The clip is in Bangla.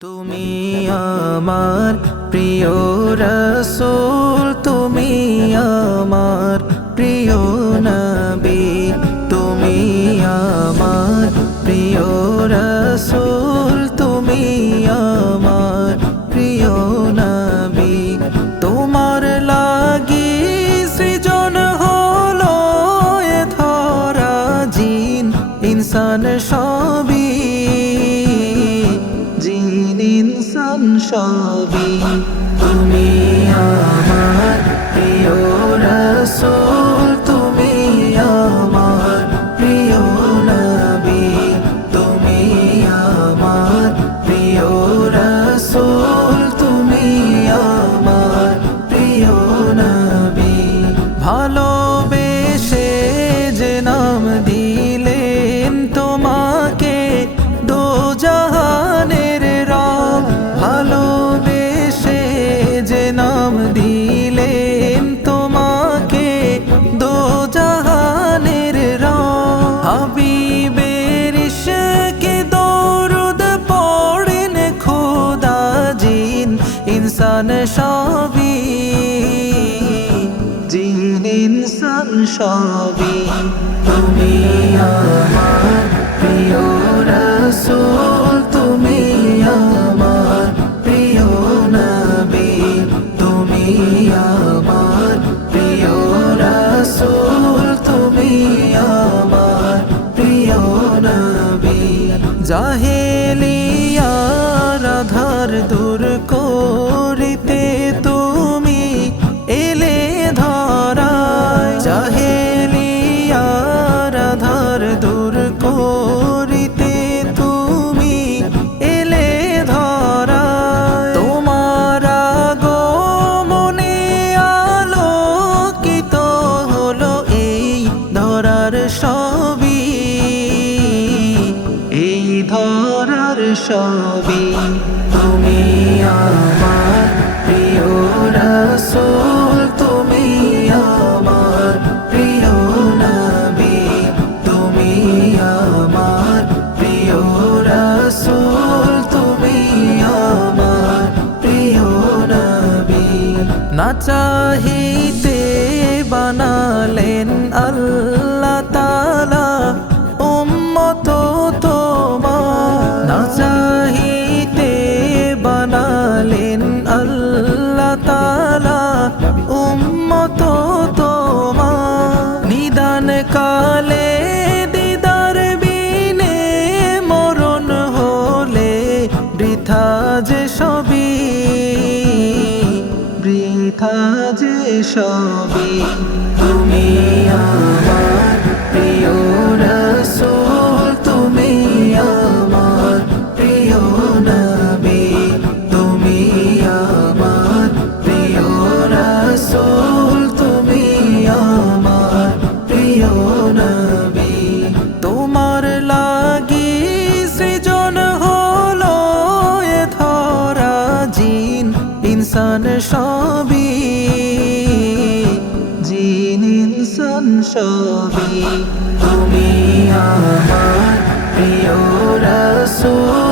তুমি আমার প্রিয় রাসূল, তুমি আমার প্রিয় নবী, তুমি আমার প্রিয় রাসূল, তুমি আমার প্রিয় নবী। তোমার লাগি সৃজন হলো এ ধরা, জিন ইনসান সবই, জিন ইনসান সবই। তুমি আমার প্রিয় রাসূল, তুমি আমার প্রিয় নবী, তুমি আমার প্রিয় রাসূল, তুমি আমার প্রিয় নবী। ভালোবেসে যে নাম দিলেন তোমাকে দোজাহানের রব, ভালোবেসে যে নাম দিলেন তোমাকে দোজাহানের রব। হাবিবের ইশকে দরুদ পড়েন খোদা, জিন ইনসান সবই, জিন ইনসান সবই। তুমি আমার প্রিয় রাসূল, তুমি আমার প্রিয় নবী, তুমি আমার প্রিয় রাসূল, তুমি আমার প্রিয় নবী। জাহেলিয়ার আধার দূর করিতে তুমি এলে ধরায়, জাহেলিয়ার আধার দূর করিতে তুমি এলে ধরায়। তোমার আগমনে আলোকিত হলো এই ধরার সবই, এই ধরার সবই। তুমি আমার প্রিয় রাসূল, তুমি আমার প্রিয় নবী, তুমি আমার প্রিয় রাসূল, তুমি আমার প্রিয় নবী। না চাহিতে বানালেন আল্লাহ তাআলা উম্মত তোমার, না চাহিতে বানালেন আল্লাহ তাআলা উম্মত তোমার। নিদান কালে দিদার বিনে মরণ হলে বৃথা যে সবই, বৃথা যে সবই। তুমি আমার প্রিয় রাসূল, তুমি আমার প্রিয় নবী, তুমি আমার প্রিয় রাসূল, তুমি আমার প্রিয় নবী। তোমার লাগি সৃজন হলো এ ধরা, জিন ইনসান সবই, জিন ইনসান সবই। তুমি আমার প্রিয় রাসূল।